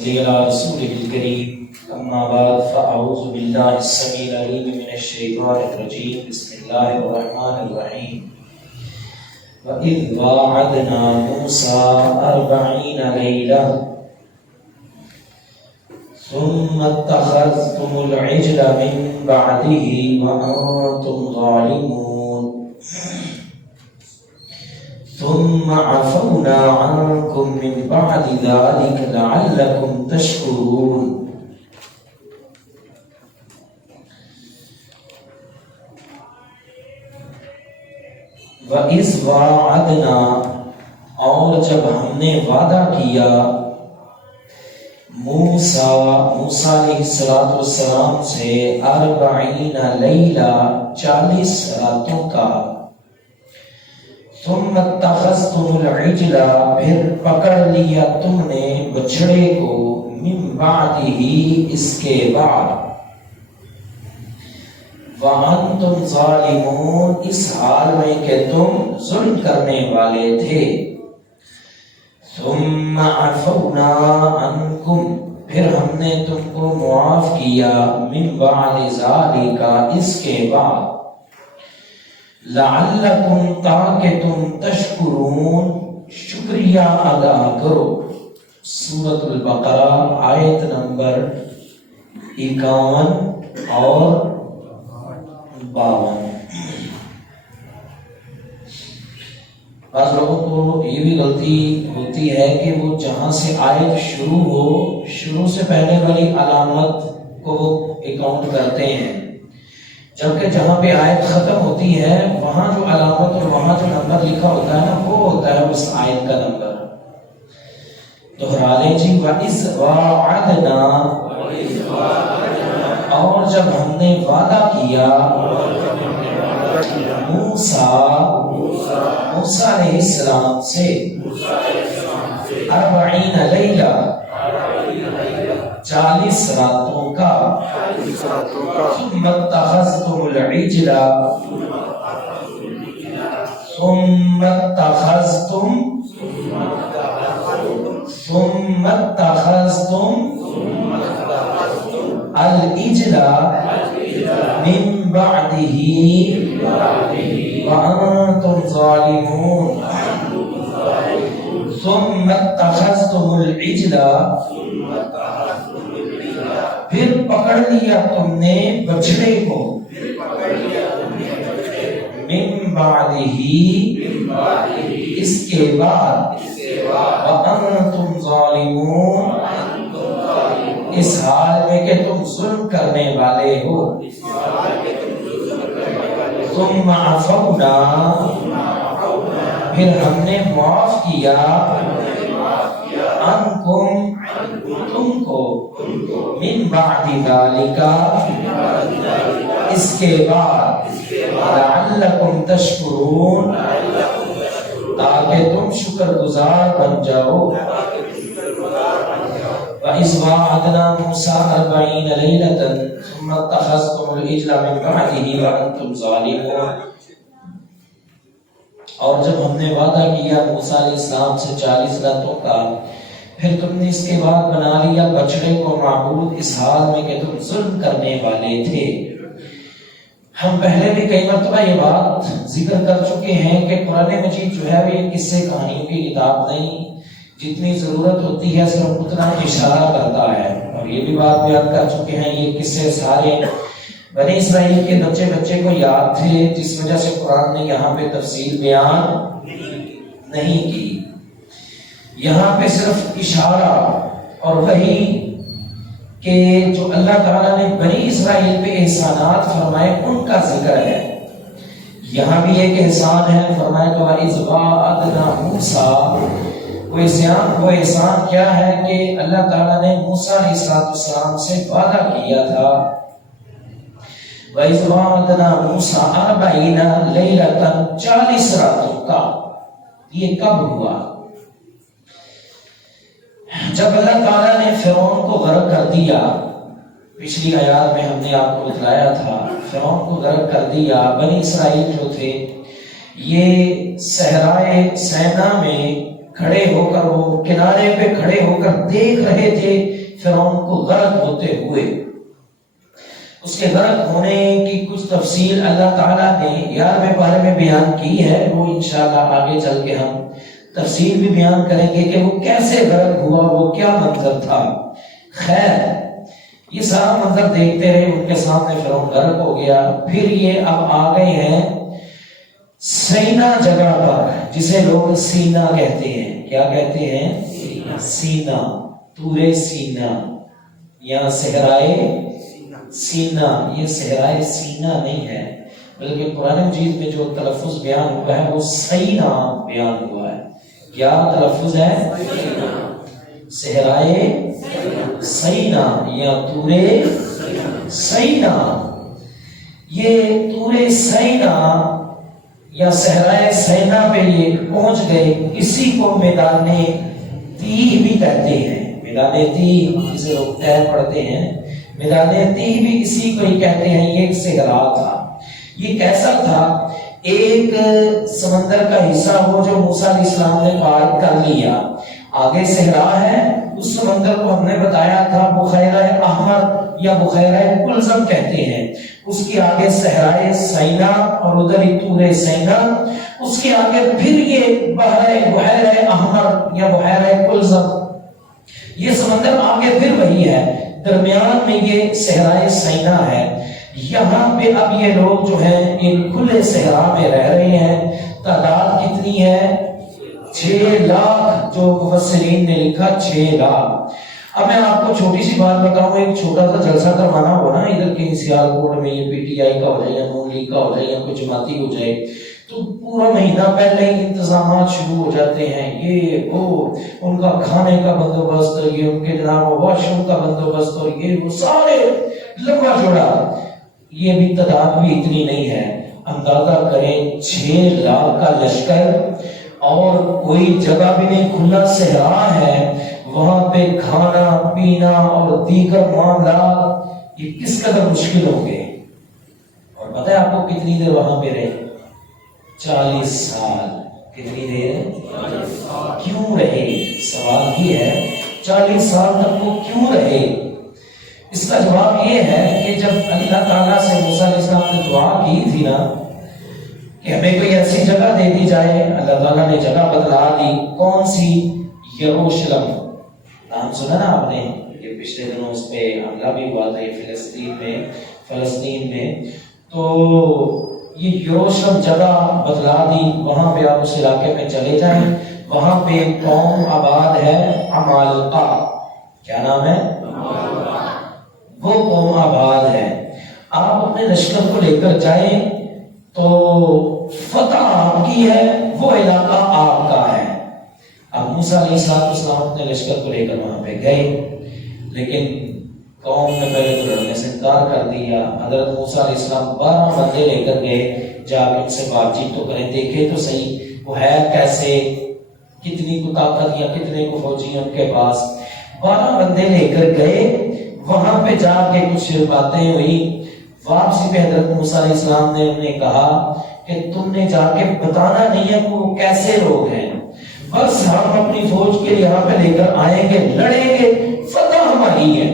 على رسوله الكريم أما بعد فأعوذ بالله السميع العليم من الشيطان الرجيم بسم الله الرحمن الرحيم وإذ واعدنا موسى 40 ليلة ثم اتخذتم العجل من بعده وأنتم ظالمون ثم عفونا عنكم من بعد ذلك لعلكم تشكرون. وَإِذْ وَاعَدْنَا اور جب ہم نے وعدہ کیا موسیٰ علیہ السلام سے 40 لیلہ 40 راتوں کا، ثم اتخذتم العجل پھر پکڑ لیا تم نے بچڑے کو، من بعدہ اس کے بعد، وانتم ظالمون اس حال میں کہ تم ظلم کرنے والے تھے، ثم عفونا عنکم پھر ہم نے تم کو معاف کیا، من بعد ذالک اس کے بعد، لعلکم تاکہ تم تشکرون شکریہ ادا کرو. سورۃ البقرہ آیت نمبر 51 اور 52. بعض لوگوں کو یہ بھی غلطی ہوتی ہے کہ وہ جہاں سے آیت شروع ہو، شروع سے پہلے والی علامت کو وہ اکاؤنٹ کرتے ہیں، جبکہ جہاں پہ آیت ختم ہوتی ہے وہاں جو علامت اور وہاں جو نمبر لکھا ہوتا ہے نا وہ ہوتا ہے اس آیت کا نمبر. دہرا لیں جی. وَإِذْ وَاعَدْنَا اور جب ہم نے وعدہ کیا موسیٰ علیہ السلام سے 40 لیلہ 40 راتوں کا، ثم اتخذتم العجل ثم اتخذتم العجل من بعده وأنتم ظالمون ثم اتخذتم العجل پھر پکڑ لیا تم نے بچڑے کو، من بعدہ اس کے بعد، وَأَنْتُمْ ظَالِمُونَ اس حال میں کہ تم ظلم کرنے والے ہو. ثُمَّ عَفَوْنَا پھر ہم نے معاف کیا، عنکم تم کو، من بعد ذالک اس کے بعد، لعلکم تشکرون تاکہ تم شکر گزار بن جاؤ. وَإِذْ وَاعَدْنَا مُوسَىٰ 40 لَيْلَةً ثُمَّ اتَّخَذْتُمُ الْعِجْلَ مِن بَعْدِهِ وَأَنْتُمْ ظَالِمُونَ اور جب ہم نے وعدہ کیا موسیٰ علیہ السلام سے 40 راتوں کا، پھر تم نے اس کے بعد بنا لیا بچڑے کو معبود اس حال میں کہ تم ظلم کرنے والے تھے. ہم پہلے بھی کئی مرتبہ یہ بات ذکر کر چکے ہیں کہ قرآن مجید جو ہے وہ یہ قصے کہانیوں کی کتاب نہیں، جتنی ضرورت ہوتی ہے صرف اتنا اشارہ کرتا ہے. اور یہ بھی بات بیان کر چکے ہیں یہ قصے سارے بنی اسرائیل کے بچے کو یاد تھے، جس وجہ سے قرآن نے یہاں پہ تفصیل بیان نہیں کی. یہاں پہ صرف اشارہ اور وہی کہ جو اللہ تعالیٰ نے بنی اسرائیل پہ احسانات فرمائے ان کا ذکر ہے. یہاں بھی ایک احسان ہے، فرمایا کہ وَإِذْ وَاعَدْنَا مُوسَىٰ وہ احسان کیا ہے کہ اللہ تعالیٰ نے موسیٰ علیہ السلام سے وعدہ کیا تھا. وَإِذْ وَاعَدْنَا مُوسَىٰ 40 لَيْلَةً 40 راتوں کا. یہ کب ہوا؟ جب اللہ تعالیٰ نے فرعون کو غرق کر دیا. پچھلی آیات میں ہم نے آپ کو بتلایا تھا فرعون کو غرق کر دیا. بنی اسرائیل جو تھے یہ صحرائے سینا میں کھڑے ہو کر وہ کنارے پہ کھڑے ہو کر دیکھ رہے تھے فرعون کو غرق ہوتے ہوئے. اس کے غرق ہونے کی کچھ تفصیل اللہ تعالیٰ نے 11ویں پارے میں بیان کی ہے، وہ انشاءاللہ آگے چل کے ہم تفصیل بھی بیان کریں گے کہ وہ کیسے غرق ہوا، وہ کیا منظر تھا. خیر یہ سارا منظر دیکھتے رہے، ان کے سامنے فرعون غرق ہو گیا. پھر یہ اب آ گئے ہیں سینا جگہ پر، جسے لوگ سینا کہتے ہیں. کیا کہتے ہیں؟ سینا، طور سینا یا صحرائے سینا. یہ صحرائے سینا نہیں ہے، بلکہ قرآن مجید میں جو تلفظ بیان ہوا ہے وہ سینا بیان ہوا ہے. کیا تلفظ ہے؟ صحرائے سینا یا طور سینا. یہ طور سینا یا صحرائے سینا پہ یہ پہنچ گئے. اسی کو میدان تیہ بھی کہتے ہیں. میدان تیہ جسے لوگ طے پڑھتے ہیں، میدان تیہ بھی اسی کو ہی کہتے ہیں. یہ ایک صحرا تھا. یہ کیسا تھا؟ ایک سمندر کا حصہ وہ جو موسیٰ علیہ السلام نے پار کر لیا. آگے صحرا ہے، اس سمندر کو ہم نے بتایا تھا بحیرہ احمر یا بحیرہ کلزم کہتے ہیں. اس کے آگے صحرائے سینا اور ادھر ہی طور سینا. اس کے آگے پھر یہ بحیرہ احمر یا بحیرہ کلزم. یہ سمندر آگے پھر وہی ہے، درمیان میں یہ صحرائے سینا ہے. یہاں پہ اب یہ لوگ جو ہیں ایک کھلے صحرا میں رہ رہے ہیں. تعداد کتنی ہے؟ 6 لاکھ. جو مفسرین نے لکھا 6 لاکھ. اب میں آپ کو چھوٹی سی بات بتاؤں، ایک چھوٹا سا جلسہ کروانا ہو نا ادھر کہیں سیالکوٹ میں، یہ پی ٹی آئی کا ہو جائے یا نون لیگ کا ہو جائے یا کوئی جماعتی ہو جائے، تو پورا مہینہ پہلے ہی انتظامات شروع ہو جاتے ہیں. یہ وہ ان کا کھانے کا بندوبست، یہ ان کے جناب واش روم کا بندوبست، اور یہ وہ سارے لمبا جوڑا. یہ بھی تعداد بھی اتنی نہیں ہے. اندازہ کریں 6 لاکھ کا لشکر، اور کوئی جگہ بھی نہیں، کھلا صحرا ہے. وہاں پہ کھانا پینا اور دیگر معاملات یہ کس قدر مشکل ہوں گے. اور پتہ ہے آپ کو کتنی دیر وہاں پہ رہے؟ 40 سال. کتنی دیر؟ کیوں رہے؟ سوال یہ ہے 40 سال تک وہ کیوں رہے؟ اس کا جواب یہ ہے کہ جب اللہ تعالیٰ سے موسیٰ علیہ السلام نے دعا کی تھی نا کہ ہمیں کوئی ایسی جگہ دے دی جائے، اللہ تعالیٰ نے جگہ بتلا دی. کون سی؟ یروشلم. نام سنا نا آپ نے؟ یہ پچھلے دنوں اس پہ حملہ بھی ہوا تھا یہ فلسطین میں. تو یہ یروشلم جگہ بتلا دی. وہاں پہ آپ اس علاقے میں چلے جائیں. وہاں پہ قوم آباد ہے عمالقہ. کیا نام ہے؟ وہ قوم آباد ہے. آپ اپنے لشکر کو لے کر جائیں تو فتح آپ کی ہے، وہ علاقہ آپ کا ہے. اب موسیٰ علیہ السلام اپنے لشکر کو لے کر وہاں پہ گئے، لیکن قوم نے پہلے تو لڑنے سے انکار کر دیا. حضرت موسیٰ علیہ السلام 12 بندے لے کر گئے، جا کے ان سے بات چیت تو کریں، دیکھے تو صحیح وہ ہے کیسے، کتنی کو طاقت یا کتنے کو فوجی ان کے پاس. 12 بندے لے کر گئے. وہاں پہ جا کے کچھ باتیں ہوئی. واپسی پہ حضرت موسیٰ علیہ السلام نے انہیں کہا کہ تم نے جا کے بتانا نہیں ہے کہ وہ کیسے لوگ ہیں، بس ہم اپنی فوج کے یہاں پہ لے کر آئیں گے، لڑیں گے، فتح ہماری ہے.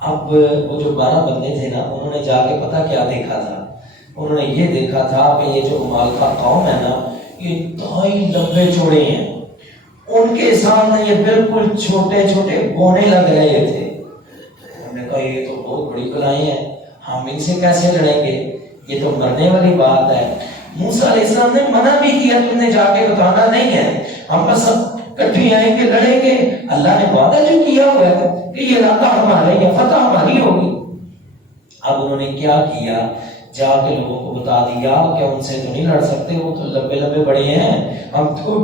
اب وہ جو 12 بندے تھے نا، انہوں نے جا کے پتہ کیا دیکھا تھا؟ انہوں نے یہ دیکھا تھا کہ یہ جو عمالقہ قوم ہے نا، یہ انتہائی لمبے چوڑے ہیں. ان کے سامنے یہ بالکل چھوٹے چھوٹے بونے لگ رہے تھے. انہوں نے کہا یہ تو بہت بڑی بلائیں ہیں، ہم ان سے کیسے لڑیں گے، یہ تو مرنے والی بات ہے. موسیٰ علیہ السلام نے منع بھی کیا، تم نے جا کے بتانا نہیں ہے، ہم بس سب کٹھے آئیں گے، لڑیں گے. اللہ نے وعدہ جو کیا ہوا ہے کہ یہ علاقہ ہمارا ہے، یہ فتح ہماری ہوگی. اب انہوں نے کیا کیا؟ جا کے لوگوں کو بتا دیا کہ ان سے تو نہیں لڑ سکتے، وہ تو لمبے لمبے بڑے ہیں، ہم تو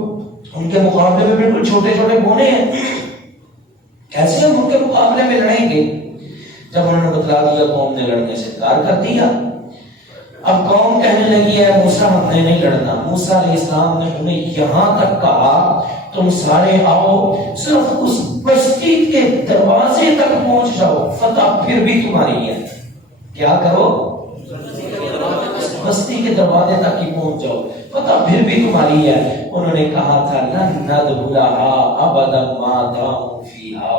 ان کے مقابلے میں بالکل چھوٹے چھوٹے بونے ہیں، کیسے ہم ان کے مقابلے میں لڑیں گے. جب انہوں نے بتلا دیا، قوم نے لڑنے سے انکار کر دیا. اب قوم کہنے لگی ہے موسیٰ ہم نے نہیں لڑنا. موسیٰ علیہ السلام نے انہیں یہاں تک کہا تم سارے آؤ، صرف اس بستی کے دروازے تک پہنچ جاؤ، فتح پھر بھی تمہاری ہے. کیا کرو؟ بستی کے دروازے تک ہی پہنچ جاؤ، فتح پھر بھی تمہاری ہے۔ انہوں نے کہا تھا لن ندخلها ابدا ما داموا فيها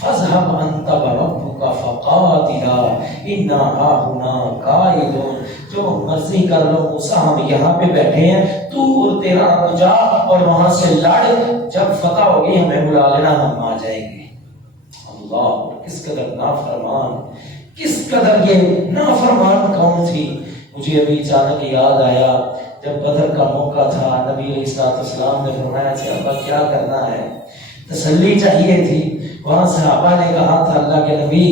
فاذهب انت وربك فقاتلا انا هاهنا قاعدون۔ جو مرضی کر لو موسیٰ، ہم یہاں پہ بیٹھے ہیں، تو اور تیرا رب جا اور وہاں سے لڑ، جب فتح ہوگی ہمیں بلا لینا، ہم آ جائیں گے۔ اللہ، کس قدر نافرمان، کس قدر یہ نافرمان قوم تھی۔ مجھے ابھی اچانک یاد آیا جب بدر کا موقع تھا، نبی علیہ السلام نے فرمایا کہ ابا کیا کرنا ہے، تسلی چاہیے تھی۔ وہاں صحابہ نے کہا تھا اللہ کے نبی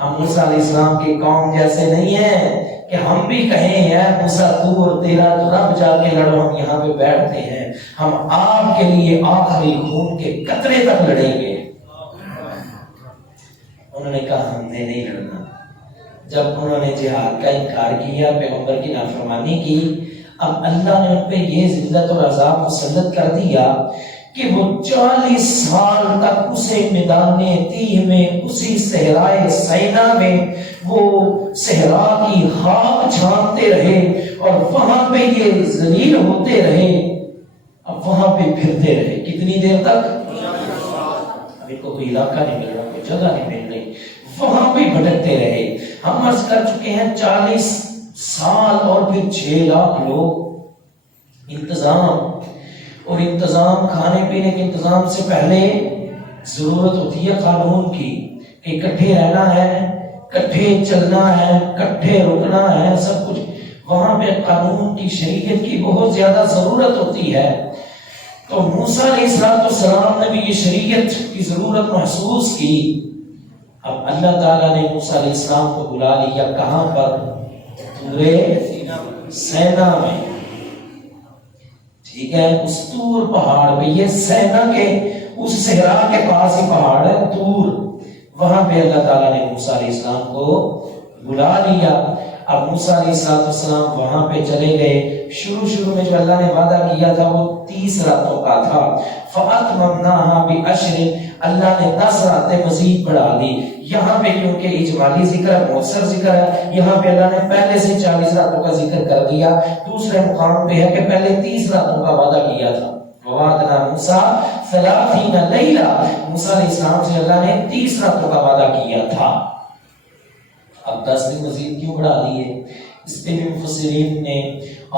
ہم موسیٰ علیہ السلام کی قوم جیسے نہیں ہیں کہ ہم بھی کہیں یا موسیٰ تو اور تیرا تو رب جا کے لڑو، ہم یہاں پہ بیٹھتے ہیں، ہم آپ کے لیے آخری خون کے قطرے تک لڑیں گے۔ انہوں نے کہا ہم نے نہیں لڑنا۔ جب انہوں نے جہاد کا انکار کیا، پیغمبر کی نافرمانی کی، اب اللہ نے ان پہ یہ ذلت اور عذاب مسلط کر دیا کہ وہ 40 سال تک اسی میدان تیہ میں، اسی صحرائے سینا میں وہ صحرا کی خاک چھانتے رہے اور وہاں پہ یہ ذلیل ہوتے رہے، اب وہاں پہ پھرتے رہے۔ کتنی دیر تک؟ اب ان کو کوئی علاقہ نہیں مل رہا، کوئی جگہ نہیں مل رہی، وہاں پہ بھٹکتے رہے۔ ہم عرض کر چکے ہیں 40 سال اور پھر 6 لاکھ لوگ، انتظام، اور انتظام کھانے پینے کے انتظام سے پہلے ضرورت ہوتی ہے قانون کی کہ اکٹھے رہنا ہے، اکٹھے چلنا ہے، اکٹھے رکنا ہے، سب کچھ وہاں پہ قانون کی، شریعت کی بہت زیادہ ضرورت ہوتی ہے۔ تو موسیٰ علیہ السلام نے بھی یہ شریعت کی ضرورت محسوس کی۔ اب اللہ تعالیٰ نے موسیٰ علیہ السلام کو بلا لیا، کہاں پر؟ طور سینا میں، ٹھیک ہے، اس طور پہاڑ پہ، یہ سینا کے اس صحرا کے پاس ہی پہاڑ ہے طور، وہاں پہ اللہ تعالیٰ نے موسیٰ علیہ السلام کو بلا لیا۔ اب موسیٰ علیہ السلام وہاں پہ چلے گئے۔ شروع میں جو اللہ نے وعدہ کیا تھا وہ 30 راتوں کا تھا۔ فَأَتْمَمْنَاهَا بِعَشْرٍ، اللہ نے 10 راتیں مزید بڑھا دی۔ یہاں پہ کیونکہ اجمالی ذکر ہے، مؤثر ذکر ہے، یہاں پہ اللہ نے پہلے سے 40 راتوں کا ذکر کر دیا۔ دوسرے مقام پہ ہے کہ پہلے 30 راتوں کا وعدہ کیا تھا۔ وَوَعَدْنَا مُوسَىٰ 30 لَيْلَةً، موسیٰ علیہ السلام سے اللہ نے 30 راتوں کا وعدہ کیا تھا۔ اب 10 دن مزید کیوں بڑھا دیے؟ اس پہ بھی مفسرین نے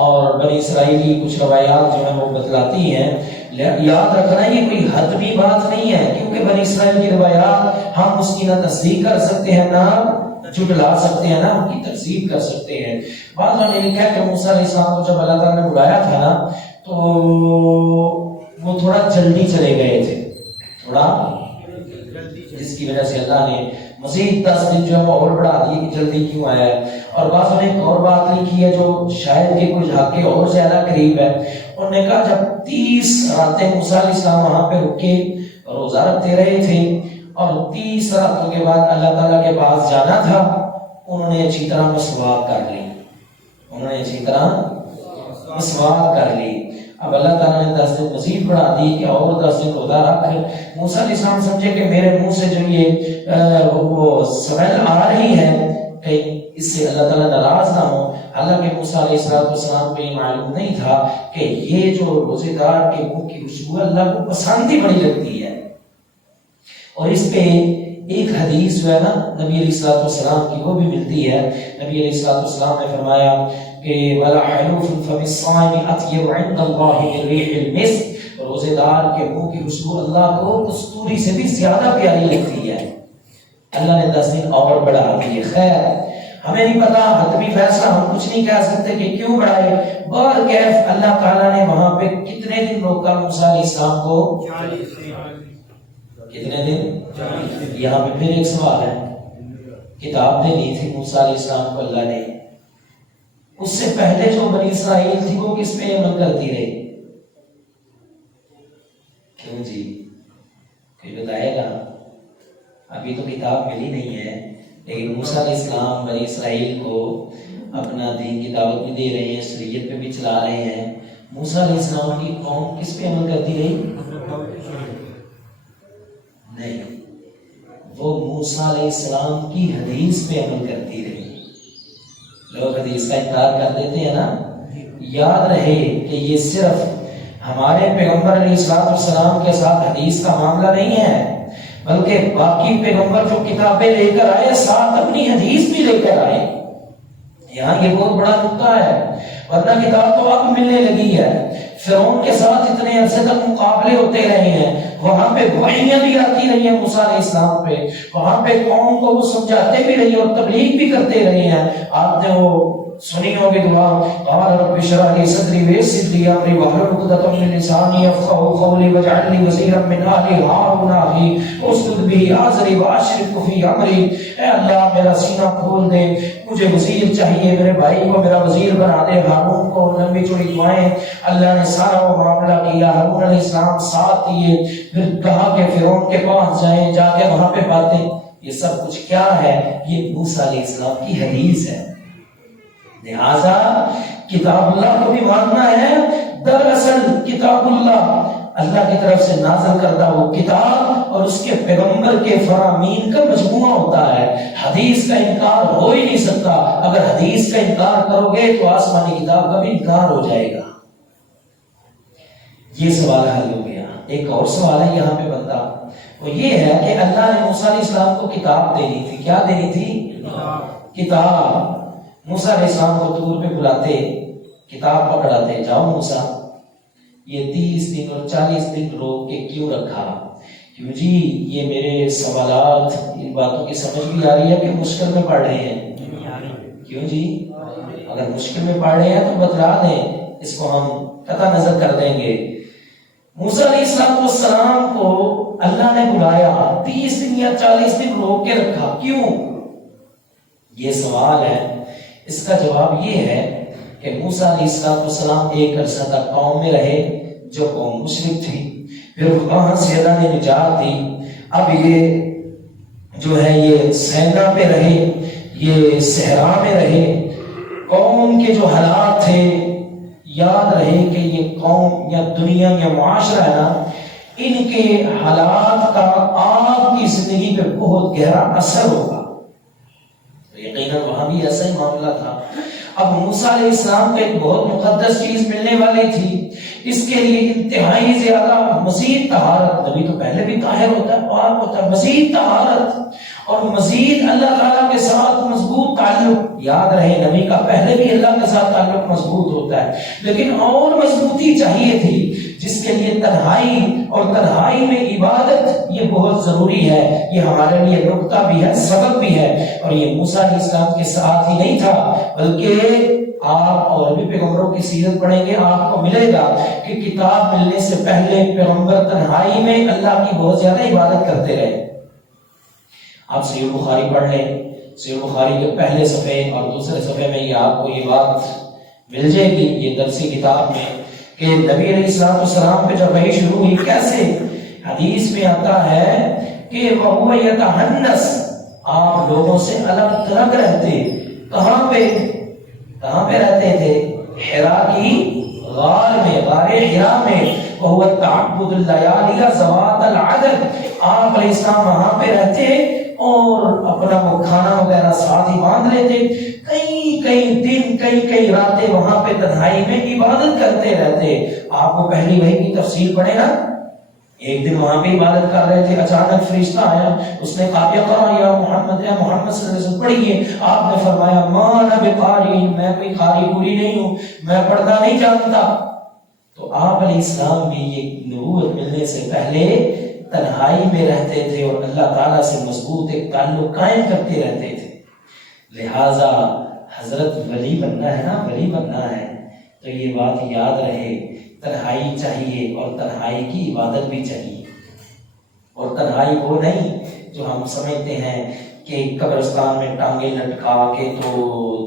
اور بنی اسرائیلی کچھ روایات جو ہیں وہ بتلاتی ہیں۔ یاد رکھنا یہ کوئی حتمی بات نہیں ہے، کیونکہ بنی اسرائیل کی روایات ہم اس کی نہ تصدیق کر سکتے ہیں، نہ جھٹلا سکتے ہیں، نہ ان کی تکذیب کر سکتے ہیں۔ بعض نے لکھا ہے کہ موسیٰ علیہ السلام کو جب اللہ تعالیٰ نے بلایا تھا نا تو وہ تھوڑا جلدی چلے گئے تھے، تھوڑا، جس کی وجہ سے اللہ نے مزید 10 دن جو ہے وہ اور بڑھا دیے کہ جلدی کیوں آیا ہے۔ اور بعضوں نے ایک اور بات لکھی ہے جو شاید کہ کچھ حق کے اور زیادہ قریب ہے، انہوں نے کہا جب 30 راتیں موسیٰ علیہ السلام وہاں پہ رکے، روزہ رکھتے رہے تھے، اور 30 راتوں کے بعد اللہ تعالیٰ کے پاس جانا تھا، انہوں نے اچھی طرح مسواک کر لی، انہوں نے اچھی طرح مسواک کر لی۔ اب اللہ تعالیٰ نے 10 دن مزید بڑھا دی کہ اور 10 دن روزہ رکھ۔ موسیٰ علیہ السلام سمجھے کہ میرے منہ سے جو یہ وہ سمیل آ رہی ہے کہ اس سے اللہ تعالیٰ ناراض نہ ہو۔ حالانکہ موسیٰ علیہ السلام کو یہ معلوم نہیں تھا کہ یہ جو روزے دار کے منہ کی خوشبو اللہ کو پسند ہی بڑی لگتی ہے۔ اور اس پہ ایک حدیث جو ہے نا نبی علیہ السلام کی وہ بھی ملتی ہے۔ نبی علیہ السلام نے فرمایا کہ وَلَا حَلُوفٌ فَمِ الصَّائِمِ أَطْيَبُ عِنْدَ اللَّهِ مِن رِيحِ الْمِسْكِ، روزے دار کے منہ کی خوشبو اللہ کو کستوری سے بھی زیادہ پیاری لگتی ہے۔ اللہ نے 10 دن اور بڑھا دیے۔ خیر ہمیں نہیں پتا، حتمی فیصلہ ہم کچھ نہیں کہہ سکتے کہ کیوں بڑھائے۔ کیف اللہ تعالیٰ نے وہاں پہ کتنے دن روکا موسیٰ علیہ السلام کو؟ کتنے دن؟ یہاں پہ پھر ایک سوال ہے، کتاب دے دی تھی موسیٰ علیہ السلام کو اللہ نے، اس سے پہلے جو بنی اسرائیل تھی وہ کس پہ عمل کرتی رہی؟ کیوں جی کوئی بتائے گا؟ ابھی تو کتاب ملی نہیں ہے، لیکن موسیٰ علیہ السلام بنی اسرائیل کو اپنا دین کی دعوت بھی دے رہے ہیں، شریعت پہ بھی چلا رہے ہیں۔ موسیٰ علیہ السلام کی قوم کس پہ عمل کرتی رہی؟ نہیں، وہ موسیٰ علیہ السلام کی حدیث پہ عمل کرتی رہی۔ لوگ حدیث کا انکار کر دیتے ہیں نا، یاد رہے کہ یہ صرف ہمارے پیغمبر علیہ السلام کے ساتھ حدیث کا معاملہ نہیں ہے، بلکہ باقی پیغمبر جو کتابیں لے کر آئے ساتھ اپنی حدیث بھی لے کر آئے۔ یہاں یہ بہت بڑا نقطہ ہے، ورنہ کتاب تو اب ملنے لگی ہے، فرعون کے ساتھ اتنے عرصے تک مقابلے ہوتے رہے ہیں، وہاں پہ وحیاں بھی آتی رہی ہیں موسیٰ علیہ السلام پہ، وہاں پہ قوم کو وہ سمجھاتے بھی رہی اور تبلیغ بھی کرتے رہے ہیں۔ آپ نے وہ سنی ہوگی دعا، قال رب اشرح لي صدري ويسر لي امري واحلل عقدة من لساني يفقهوا قولي واجعل لي وزيرا من اهلي هارون اخي اشدد به ازري واشركه في امري۔ اے اللہ میرا سینہ کھول دے، مجھے وزیر چاہیے، میرے بھائی کو میرا وزیر بنا دے، ہارون کو۔ لمبی چوڑی دعائیں، اللہ نے سارا وہ معاملہ کیا، ہارون علیہ السلام ساتھ دیے، پھر کہا کہ فرعون کے پاس جائیں، جا کے وہاں پہ باتیں۔ یہ سب کچھ کیا ہے؟ یہ موسیٰ علیہ السلام کی حدیث ہے۔ لہذا کتاب اللہ کو بھی ماننا ہے۔ دراصل کتاب اللہ اللہ کی طرف سے نازل کردہ وہ کتاب اور اس کے پیغمبر کے فرامین کا مجموعہ ہوتا ہے۔ حدیث کا انکار ہو ہی نہیں سکتا۔ اگر حدیث کا انکار کرو گے تو آسمانی کتاب کا بھی انکار ہو جائے گا۔ یہ سوال حل ہو گیا۔ ایک اور سوال ہے یہاں پہ بنتا، وہ یہ ہے کہ اللہ نے موسیٰ علیہ السلام کو کتاب دینی تھی۔ کیا دینی تھی؟ کتاب۔ موسیٰ علیہ السلام کو طور پہ بلاتے، کتاب پکڑاتے، جاؤ موسیٰ یہ 30 دن اور 40 دن روک کے کیوں رکھا؟ کیوں جی؟ یہ میرے سوالات ان باتوں کی سمجھ بھی آ رہی ہے کہ مشکل میں پڑھ رہے ہیں؟ کیوں جی؟ اگر مشکل میں پڑھ رہے ہیں تو بتلا دیں، اس کو ہم قطع نظر کر دیں گے۔ موسیٰ علیہ السلام کو اللہ نے بلایا، 30 دن یا 40 دن روک کے رکھا، کیوں؟ یہ سوال ہے۔ اس کا جواب یہ ہے کہ موسیٰ علیہ السلام ایک عرصہ تک قوم میں رہے جو قوم مشرک تھی، پھر وہاں سے اللہ نے نجات دی۔ اب یہ جو ہے یہ سینا پہ رہے، یہ صحرا میں رہے۔ قوم کے جو حالات تھے، یاد رہے کہ یہ قوم یا دنیا یا معاشرہ ہے نا، ان کے حالات کا آپ کی زندگی پہ بہت گہرا اثر ہوگا۔ یقیناً وہاں بھی ایسا ہی معاملہ تھا۔ اب موسیٰ علیہ السلام کو ایک بہت مقدس چیز ملنے والی تھی، اس کے لیے انتہائی زیادہ مزید طہارت۔ نبی تو پہلے بھی طاہر ہوتا ہے، پاک ہوتا ہے، مزید طہارت اور مزید اللہ تعالیٰ کے ساتھ مضبوط تعلق۔ یاد رہے نبی کا پہلے بھی اللہ کے ساتھ تعلق مضبوط ہوتا ہے، لیکن اور مضبوطی چاہیے تھی، جس کے لیے تنہائی اور تنہائی میں عبادت یہ بہت ضروری ہے۔ یہ ہمارے لیے نقطہ بھی ہے، سبب بھی ہے۔ اور یہ موسیٰ علیہ السلام کے ساتھ ہی نہیں تھا، بلکہ آپ اور بھی پیغمبروں کی سیرت پڑھیں گے، آپ کو ملے گا کہ کتاب ملنے سے پہلے پیغمبر تنہائی میں اللہ کی بہت زیادہ عبادت کرتے رہے۔ آپ صحیح بخاری پڑھ لیں، صحیح بخاری کے پہلے صفحے اور دوسرے صفحے میں یہ آپ کو یہ بات مل جائے گی، یہ درسی کتاب میں، کہ نبی علیہ السلام پہ جب وحی شروع ہوئی کیسے؟ حدیث میں آتا ہے کہ وَهُوَ يَتَحَنَّسُ، آپ لوگوں سے الگ تھلگ رہتے۔ کہاں پہ رہتے تھے؟ حرا کی غار میں، غار حرا میں۔ وَهُوَ تَعَبُّدُ اللَّيَالِيَ ذَوَاتَ الْعَدَدِ، آپ علیہ السلام وہاں پہ رہتے اور اپنا وہ کھانا وغیرہ ساتھ ہی باندھ لیتے، کئی دن کئی راتیں وہاں پہ تنہائی میں عبادت کرتے رہتے۔ آپ کو پہلی وحی کی تفسیر پڑھے نا، ایک دن وہاں پہ عبادت کر رہے تھے، اچانک فرشتہ آیا، اس نے کہا یا محمد صلی اللہ علیہ وسلم پڑھیے۔ آپ نے فرمایا ما انا بقاری، میں کوئی قاری پوری نہیں ہوں، میں پڑھنا نہیں جانتا۔ تو آپ علیہ السلام بھی یہ نبوت ملنے سے پہلے تنہائی میں رہتے تھے اور اللہ تعالیٰ سے مضبوط ایک تعلق قائم کرتے رہتے تھے۔ لہٰذا حضرت ولی بننا ہے نا، ولی بننا ہے تو یہ بات یاد رہے، تنہائی چاہیے اور تنہائی کی عبادت بھی چاہیے۔ اور تنہائی وہ نہیں جو ہم سمجھتے ہیں کہ قبرستان میں ٹانگیں لٹکا کے تو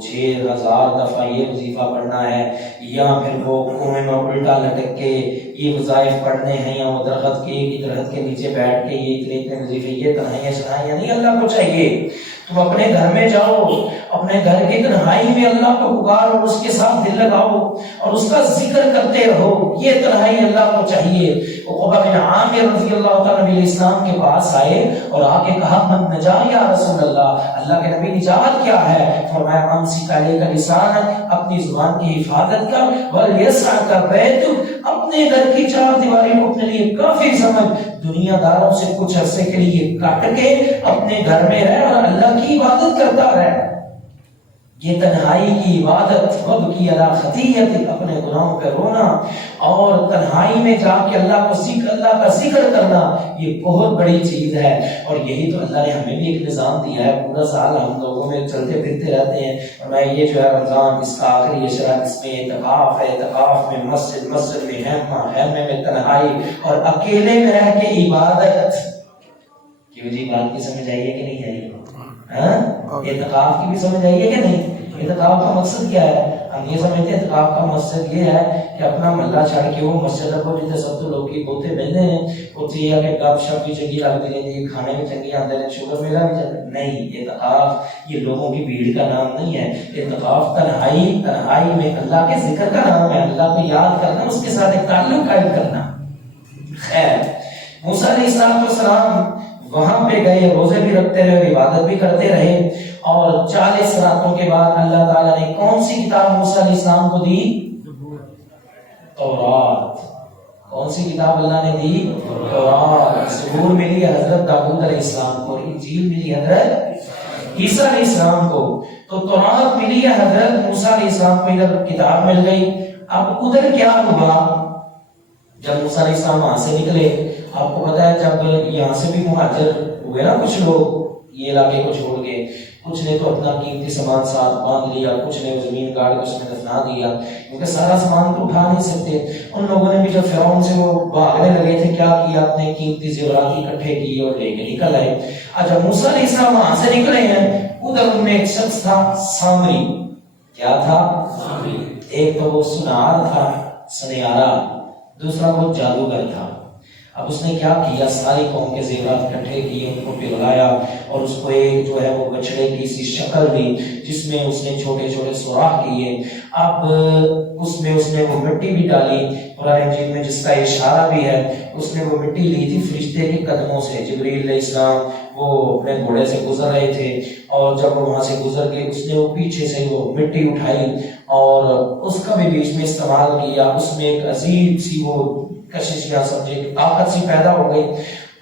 6000 دفعہ یہ وظیفہ پڑھنا ہے، یا پھر وہ کنویں میں الٹا لٹک کے یہ وظائف پڑھنے ہیں، یا وہ درخت کے نیچے بیٹھ کے یہ اتنے وظیفے، یہ تنہائیاں شنہائیاں نہیں اللہ کو چاہیے۔ تم اپنے گھر میں جاؤ، اپنے گھر کی تنہائی میں اللہ کو پکارو اور اس کے ساتھ دل لگاؤ اور اس کا ذکر کرتے رہو، یہ تنہائی اللہ کو چاہیے۔ عقبہ بن عامر رضی اللہ تعالیٰ علیہ السلام کے پاس آئے اور آ کے کہا من نجا یا رسول رسول اللہ، اللہ کے نبی نجات کیا ہے؟ فرمایا امسک علیک لسانک، اپنی زبان کی حفاظت کر، ولیسعک بیتک، اپنے گھر کی چار دیواری کو اپنے لیے کافی سمجھ، دنیا داروں سے کچھ عرصے کے لیے کٹ کے اپنے گھر میں رہ اور اللہ کی عبادت کرتا رہ۔ یہ تنہائی کی عبادت، وابکی علی خطیئتک، اپنے گناہوں پہ رونا اور تنہائی میں جا کے اللہ کا ذکر کرنا، یہ بہت بڑی چیز ہے۔ اور یہی تو اللہ نے ہمیں بھی ایک نظام دیا ہے، پورا سال ہم لوگوں میں چلتے پھرتے رہتے ہیں، اور میں یہ جو ہے رمضان اس کا آخری اشرا، اس میں اعتکاف ہے، اعتکاف میں مسجد میں خیمے میں تنہائی اور اکیلے میں رہ کے عبادت۔ کیوں جی، بات کی سمجھ آئیے کہ نہیں آئی؟ اعتکاف کی بھی سمجھ آئیے کہ نہیں؟ اعتکاف کا مقصد کیا ہے؟ ہم یہ سمجھتے ہیں اعتکاف کا مقصد یہ ہے کہ اپنا محلہ چھڑ کے وہ مسجد کو جتنے سب تو لوگ کی بولتے ملتے ہیں، اتنے یہ کہ گپ شپ بھی چنگی لگتی رہتی ہے، کھانے میں چنگی آتے ہیں، شوگر میرا بھی چلتا نہیں۔ اعتکاف یہ لوگوں کی بھیڑ کا نام نہیں ہے، اعتکاف تنہائی میں اللہ کے ذکر کا نام ہے، اللہ کو یاد کرنا، اس کے ساتھ ایک تعلق قائم کرنا۔ خیر، موسیٰ علیہ السلام وہاں پہ گئے، روزے بھی رکھتے رہے، عبادت بھی کرتے رہے، اور 40 راتوں کے بعد اللہ تعالیٰ نے کون سی کتاب موسیٰ علیہ السلام کو دی؟ تورات۔ کون سی کتاب اللہ نے دی؟ تورات۔ زبور ملی حضرت داؤد علیہ السلام کو، انجیل ملی حضرت عیسیٰ علیہ السلام کو، تو تورات ملی ہے حضرت موسیٰ علیہ السلام کو، ادھر کتاب مل گئی۔ اب ادھر کیا ہوا جب موسیٰ علیہ السلام وہاں سے نکلے؟ آپ کو پتا ہے جب یہاں سے بھی مہاجر ہوئے نا، کچھ لوگ یہ علاقے کو چھوڑ کے، کچھ نے تو اپنا قیمتی سامان ساتھ باندھ لیا، کچھ نے زمین گاڑ کے اس میں دفنا دیا، کیونکہ سارا سامان تو اٹھا نہیں سکتے۔ ان لوگوں نے بھی جب فرعون سے وہ بھاگنے لگے تھے، کیا کیا؟ اپنے قیمتی زیورات اکٹھے کیے اور لے کے نکل آئے۔ جب موسیٰ علیہ السلام وہاں سے نکلے ہیں، ادھر ان میں ایک شخص تھا سامری۔ کیا تھا؟ ایک تو وہ سنار تھا، سنیارا، دوسرا وہ جادوگر تھا۔ اب اس نے کیا کیا؟ ساری قوم کے زیورات اکٹھے کیے، ان کو پگھلایا، اور اس کو ایک جو ہے وہ بچڑے کی سی شکل دی، جس میں اس نے چھوٹے چھوٹے سوراخ کیے۔ اب اس میں اس نے وہ مٹی بھی ڈالی، قرآن مجید میں جس کا اشارہ بھی ہے، اس نے وہ مٹی لی تھی فرشتے کے قدموں سے۔ جبریل علیہ السلام وہ اپنے گھوڑے سے گزر رہے تھے، اور جب وہ وہاں سے گزر گئے، اس نے وہ پیچھے سے وہ مٹی اٹھائی اور اس کا بھی بیچ میں استعمال کیا۔ اس میں ایک عجیب سی وہ کشش یا سمجھے طاقت سی پیدا ہو گئی۔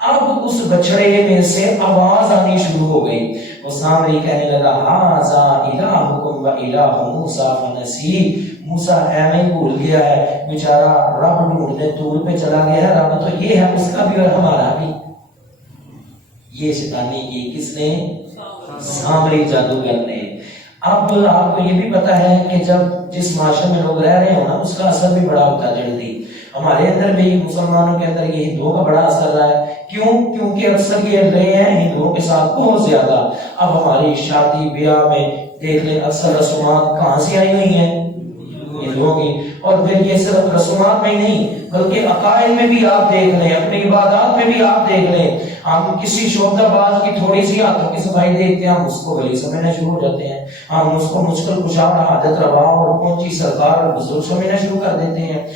اب اس بچڑے میں سے آواز آنی شروع ہو گئی۔ وہ سامری کہنے لگا، ھذا الہکم و الہ موسیٰ فنسی، موسیٰ ایویں بھول گیا ہے بیچارہ، رب ڈھونڈنے طور پہ چلا گیا ہے، رب تو یہ ہے اس کا بھی اور ہمارا بھی۔ یہ شیطانی کی کس نے؟ سامری جادوگر نے۔ اب آپ کو یہ بھی پتا ہے کہ جب جس معاشرے میں لوگ رہ رہے ہو نا، اس کا اثر بھی بڑا ہوتا ہے جلدی۔ ہمارے اندر بھی، مسلمانوں کے اندر یہ ہندوؤں کا بڑا اثر رہا ہے۔ کیوں؟ کیونکہ اکثر یہ رہے ہیں ہندوؤں کے ساتھ بہت زیادہ۔ اب ہماری شادی بیاہ میں دیکھ لیں، اکثر رسومات کہاں سے آئی ہوئی ہیں؟ ہندوؤں کی۔ اور پھر یہ صرف رسومات میں نہیں بلکہ عقائد میں بھی آپ دیکھ لیں، اپنی عبادات میں بھی آپ دیکھ لیں۔ ہم کسی شعبہ باز کی تھوڑی سی ہاتھوں کی صفائی دیکھتے ہیں، ہم اس کو ولی سمجھنا شروع ہو جاتے ہیں، ہم اس کو مشکل کشا اور حاجت روا اور پہنچی سرکار اور بزرگ سمجھنا شروع کر دیتے ہیں۔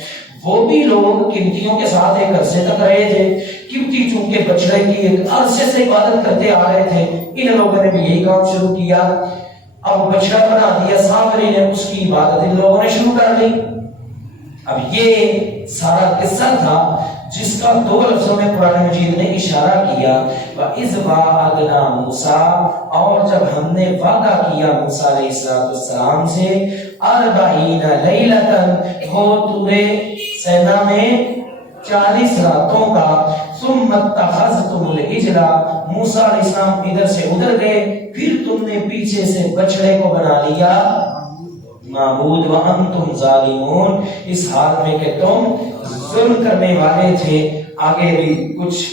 وہ بھی لوگ قیمتیوں کے ساتھ ایک عرصے تک رہے تھے، قیمتی چونکہ بچڑے کی ایک عرصے سے عبادت کرتے آ رہے تھے، ان لوگوں نے بھی یہی کام شروع کیا۔ اب بچڑا بنا دیا سامری نے، اس کی عبادت ان لوگوں نے شروع کر دی۔ اب یہ سارا قصہ تھا جس کا دو لفظوں میں قرآن مجید نے اشارہ کیا، وَإِذْ وَعَدْنَا مُوسَىٰ، اور جب ہم نے وعدہ کیا موسیٰ علیہ السلام سے، 40 لیلۃ، وہ طور سینا میں 40 راتوں کا، ثُمَّ اتَّخَذْتُمُ الْعِجْلَ، موسیٰ علیہ السلام ادھر سے ادھر گئے، پھر تم نے پیچھے سے بچڑے کو بنا لیا معبود، وَأَنْتُمْ ظَالِمُونَ، اس حال میں کہ تم ظلم کرنے والے تھے۔ آگے بھی کچھ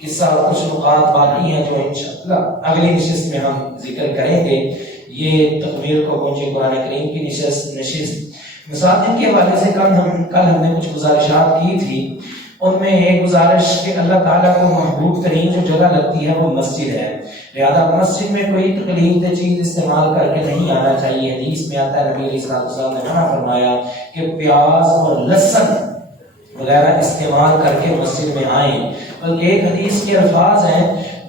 قصہ اور کچھ نقاط باقی ہیں جو انشاءاللہ اگلی نشست میں ہم ذکر کریں گے۔ یہ تکمیل کو پہنچی قرآن کریم کی نشست۔ مساجد کے حوالے سے کل ہم نے کچھ گزارشات کی تھی، ان میں ایک گزارش کہ اللہ تعالیٰ کو محبوب ترین جو جگہ لگتی ہے وہ مسجد ہے، لہذا مسجد میں کوئی تکلیف دہ چیز استعمال کر کے نہیں آنا چاہیے۔ حدیث میں آتا ہے نبی علیہ السلام نے منع فرمایا کہ پیاز اور لہسن وغیرہ استعمال کر کے مسجد میں آئیں، بلکہ ایک حدیث کے الفاظ ہیں،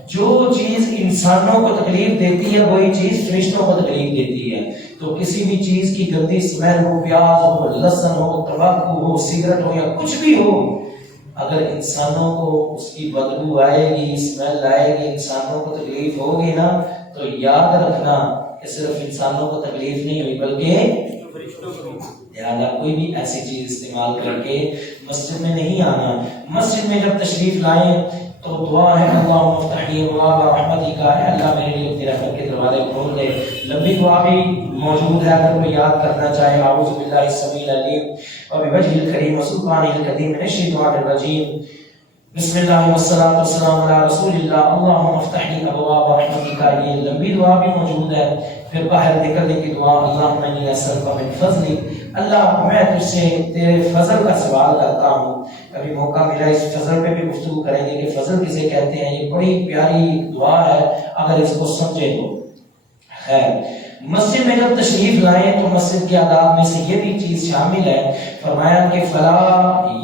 جو چیز انسانوں کو تکلیف دیتی ہے وہی چیز فرشتوں کو تکلیف دیتی ہے. تو کسی بھی چیز کی گندی اسمیل ہو، پیاز ہو، لہسن ہو، تمباکو ہو، سگریٹ ہو یا کچھ بھی ہو، اگر انسانوں کو اس کی بدبو آئے گی، اسمیل آئے گی، انسانوں کو تکلیف ہوگی نا، تو یاد رکھنا کہ صرف انسانوں کو تکلیف نہیں ہوئی بلکہ لہذا کوئی بھی ایسی چیز استعمال کر کے مسجد میں نہیں آنا. مسجد میں جب تشریف لائیں تو دعا ہے اللہم افتح لی ابواب رحمتک، ہے اللہ میرے لیے اپنی رحمت کے دروازے کھول دے. لمبی دعا بھی موجود ہے اگر کوئی یاد کرنا چاہے. اعوذ باللہ السمیع العلیم وبوجہ الکریم وسلطانہ القدیم من الشیطان الرجیم، بسم اللہ والصلاۃ والسلام علی رسول اللہ، اللہم افتح لی ابواب رحمتک. یہ لمبی دعا بھی موجود ہے. پھر باہر نکلنے کی دعا اللہم انی اسألک من فضلک، اللہ میں تجھ سے تیرے فضل کا سوال کرتا ہوں. کبھی موقع ملا اس فضل پہ بھی گفتگو کریں گے کہ فضل کسے کہتے ہیں. یہ بڑی پیاری دعا ہے اگر اس کو سمجھے تو. خیر، مسجد میں جب تشریف لائیں تو مسجد کے آداب میں سے یہ بھی چیز شامل ہے. فرمایا کہ فلا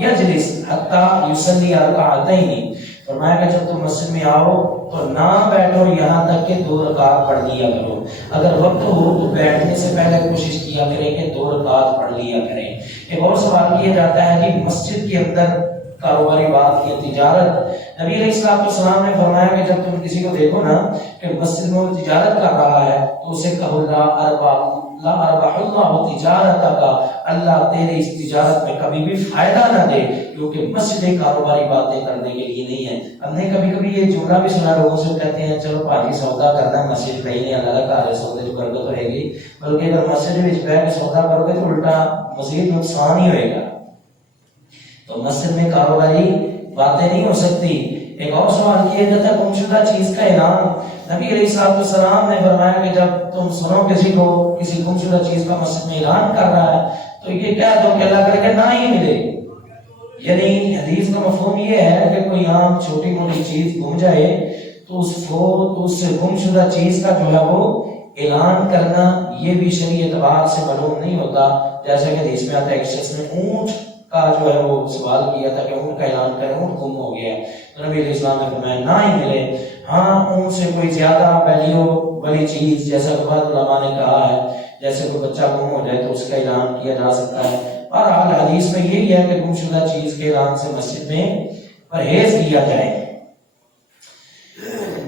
یجلس حتی یصلی رکعتین، فرمایا کہ جب تم مسجد میں آؤ تو نہ بیٹھو یہاں تک کہ 2 رکعت پڑھ لیا کرو. اگر وقت ہو تو بیٹھنے سے پہلے کوشش کیا کریں کہ 2 رکعت پڑھ لیا کریں. ایک اور سوال کیا جاتا ہے کہ مسجد کے اندر کاروباری بات یا تجارت، نبی علیہ الصلوۃ والسلام نے فرمایا کہ جب تم کسی کو دیکھو نا کہ مسجد میں وہ تجارت کر رہا ہے تو اسے کہو لا اربح اللہ تجارتک، اللہ تیرے اس تجارت میں کبھی بھی فائدہ نہ دے، کیونکہ مسجد کاروباری باتیں کرنے کے لیے نہیں ہے. ہم نے کبھی کبھی یہ جملہ بھی سنا لوگوں سے، کہتے ہیں چلو پاجی سودا کرنا مسجد میں ہی نہیں، اللہ کا گھر سودے جو برکت ہوئے گی، بلکہ اگر مسجد میں بیٹھ کے سودا کرو گے تو الٹا مزید نقصان ہی ہوئے گا. تو مسجد میں کاروباری باتیں نہیں ہو سکتی. ایک اور سوال کیا جاتا ہے گمشدہ چیز کا اعلان. نبی علیہ الصلوۃ والسلام نے فرمایا کہ جب تم سنو کسی کو کسی گمشدہ چیز کا مسجد میں اعلان کر رہا ہے تو یہ کہہ دو کہ اللہ کرے کہ نہ ہی ملے. یعنی حدیث کا مفہوم یہ ہے کہ کوئی عام چھوٹی موٹی چیز گم جائے تو اس گمشدہ چیز کا جو ہے وہ اعلان کرنا یہ بھی شرعی اعتبار سے معلوم نہیں ہوتا. جیسا کہ حدیث میں آتا ہے ایک شخص نے اونٹ کا جو ہے وہ سوال کیا تھا کہ اونٹ کا اعلان کریں، اونٹ گم ہو گیا. تو نبی علیہ السلام نے فرمایا نہ ہی ملے. ہاں اونٹ سے کوئی زیادہ ویلیو والی چیز جیسا کہ بعض علماء نے کہا ہے جیسے کوئی بچہ گم ہو جائے تو اس کا اعلان کیا جا سکتا ہے. بہرحال حدیث میں یہی ہے کہ گمشدہ چیز کے اعلان سے مسجد میں پرہیز کیا جائے.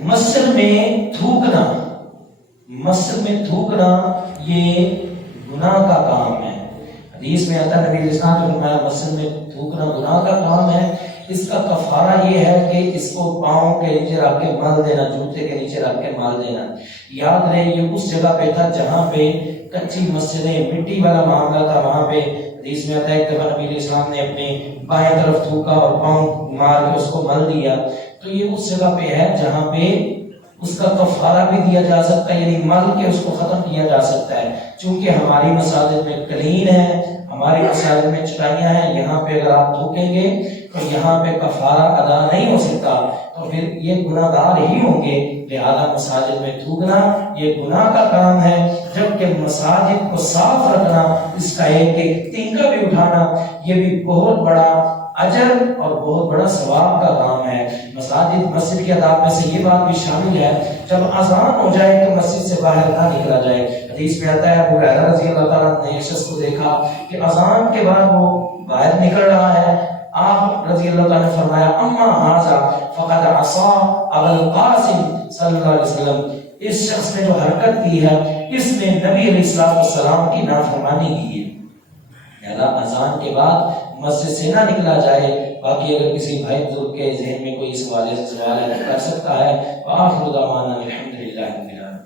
مسجد میں تھوکنا، مسجد میں تھوکنا یہ گناہ کا کام ہے. حدیث میں آتا ہے نبی علیہ السلام نے فرمایا مسجد میں تھوکنا گناہ کا کام ہے. اس کا کفارہ یہ ہے کہ اس کو پاؤں کے نیچے رکھ کے مل دینا، جوتے کے نیچے رکھ کے مل دینا. یاد رہے یہ اس جگہ پہ تھا جہاں پہ کچی مسجدیں، مٹی والا معاملہ تھا. وہاں پہ حدیث میں آتا ہے کہ نبی علیہ السلام نے اپنے بائیں طرف تھوکا اور پاؤں مار کے اس کو مل دیا. تو یہ اس جگہ پہ ہے جہاں پہ اس کا کفارہ بھی دیا جا سکتا ہے، یعنی مل کے اس کو ختم کیا جا سکتا ہے. چونکہ ہماری مساجد میں کلین ہے، ہماری مساجد میں چٹائیاں ہیں، یہاں پہ اگر آپ تھوکیں گے تو یہاں پہ کفارہ ادا نہیں ہو سکتا، تو پھر یہ گناہ گار ہی ہوں گے. لہذا مساجد میں تھوکنا یہ گناہ کا کام ہے، جبکہ مساجد کو صاف رکھنا، اس کا ایک ایک تنکا بھی اٹھانا یہ بھی بہت بڑا اجر اور بہت بڑا ثواب کا کام ہے. مسجد کے آداب میں سے یہ بات بھی شامل ہے جب اذان ہو جائے تو مسجد سے باہر نہ نکلا جائے. حدیث میں آتا ہے ابو ہریرہ رضی اللہ تعالیٰ نے ایک شخص کو دیکھا کہ اذان کے بعد وہ باہر نکل رہا ہے. آپ رضی اللہ تعالیٰ نے فرمایا اما ھذا فقد عصى ابا القاسم صلی اللہ علیہ وسلم، اس شخص نے جو حرکت کی ہے اس نے نبی علیہ السلام کی نافرمانی کی ہے. لہذا اذان کے بعد مسجد سے نہ نکلا جائے. باقی اگر کسی بھائی بزرگ کے ذہن میں کوئی اس حوالے سے سوال ہے کر سکتا ہے. وآخر دعوانا الحمدللہ رب العالمین.